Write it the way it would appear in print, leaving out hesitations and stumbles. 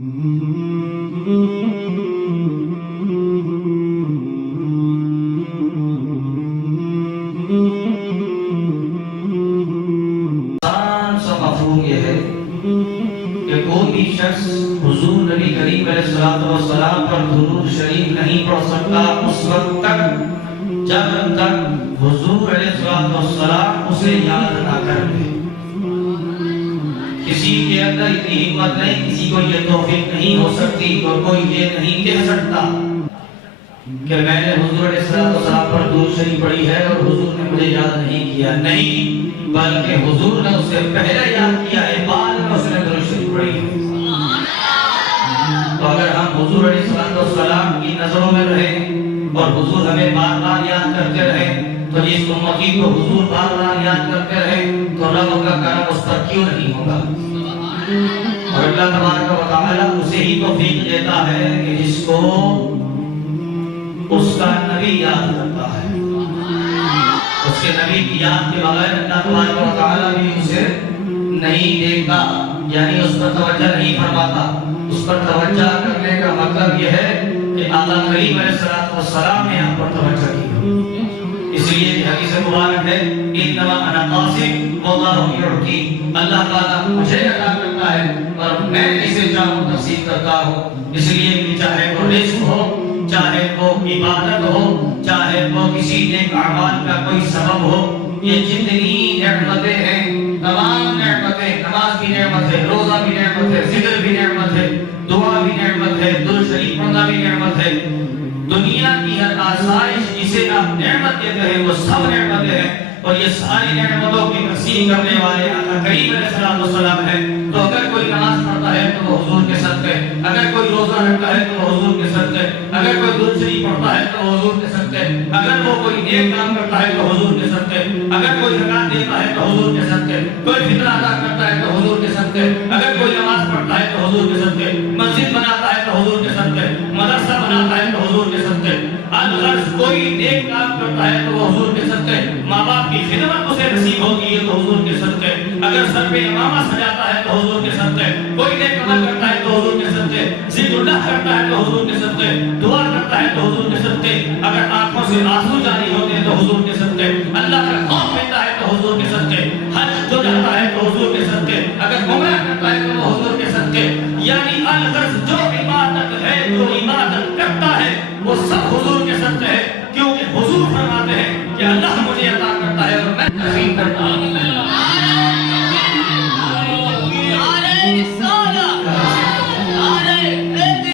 مفہوم یہ ہے کہ کوئی بھی شخص حضور نبی کریم علیہ السلام پر درود شریف نہیں پڑھ سکتا اس وقت تک جب تک حضور علیہ السلام اسے یاد نہ کر دے۔ کسی کے اندر اتنی ہمت نہیں، کسی کو یہ توفیق نہیں ہو سکتی اور کوئی یہ نہیں کہہ سکتا کہ میں نے حضور علیہ السلام پر درود شریف پڑھی ہے اور حضور نے مجھے یاد نہیں کیا، نہیں، بلکہ حضور نے اسے پہلے یاد کیا ہے، بعد میں اس نے درود شریف پڑھی ہے۔ تو اگر ہم حضور علیہ السلام کی نظروں میں رہیں اور حضور ہمیں بار بار یاد کرتے رہیں تو جس امتی کو حضور بار بار یاد کرتے رہیں تو رب کا کرم اس پر کیوں نہیں ہوگا؟ اور اللہ تبارک و تعالیٰ اسے ہی توفیق دیتا ہے کہ جس کو اس کا نبی یاد کرتا ہے، اس کے نبی کی یاد کے بغیر اللہ تبارک و تعالیٰ بھی اسے نہیں دیکھتا، یعنی اس پر توجہ نہیں فرماتا۔ اس پر توجہ کرنے کا مطلب یہ ہے کہ آقا کریم علیہ السلام نے آپ پر توجہ کی۔ اس لیے کہ حدیث مبارک ہے انما انا قاسم واللہ یعطی، اللہ تعالیٰ مجھے عطا کرتا ہے اور میں اسے چاہوں تقسیم کرتا ہوں۔ اس لیے کہ چاہے وہ رزق ہو، چاہے وہ عبادت ہو، چاہے وہ کسی نیک اعمال کا کوئی سبب ہو، یہ جتنی نعمتیں ہیں، تمام نعمتیں، نماز بھی نعمت ہے، روزہ بھی نعمت ہے، ذکر بھی نعمت ہے، دعا بھی نعمت ہے، درود شریف پڑھنا بھی نعمت ہے۔ دنیا کی ہر آسائش جسے آپ نعمت کہتے ہیں وہ سب نعمتیں ہیں، اور یہ ساری نعمتوں کی تقسیم کرنے والے آقا کریم علیہ السلام ہیں۔ تو اگر کوئی نماز پڑھتا ہے تو وہ حضور کے صدقے، اگر کوئی روزہ رکھتا ہے تو وہ حضور کے صدقے، اگر کوئی درود شریف پڑھتا ہے تو وہ حضور کے صدقے، اگر وہ کوئی نیک کام کرتا ہے تو حضور کے صدقے، اگر کوئی زکات دیتا ہے تو حضور کے صدقے، کوئی فطرہ ادا کرتا ہے تو حضور کے صدقے، اگر کوئی نماز پڑھتا ہے تو حضور کے صدقے، مسجد بناتا ہے تو حضور کے صدقے، مدرسہ بناتا ہے تو حضور کے صدقے، الغرض کوئی نیک کام کرتا ہے تو وہ حضور کے صدقے، ماں باپ کی خدمت اسے نصیب ہوتی ہے تو حضور کے صدقے، اگر سر پہ امامہ سجاتا ہے تو حضور کے صدقے، کوئی نیک عمل کرتا ہے تو حضور کے صدقے، ذکر اللہ کرتا ہے تو حضور کے صدقے، دعا کرتا ہے تو حضور کے صدقے، اگر آنکھوں سے آنسو جاری ہوتے ہیں تو حضور کے صدقے، اللہ کا خوف لیتا ہے تو حضور کے صدقے، حج جو جاتا ہے تو حضور کے صدقے، اگر عمرہ کرتا ہے تو وہ حضور کے صدقے، یعنی الغرض جو عبادت ہے، جو عبادت کرتا ہے وہ سب حضور کے صدقے ہے، کیونکہ حضور فرماتے ہیں کہ اللہ مجھے عطا کرتا ہے اور میں تقسیم کرتا ہوں۔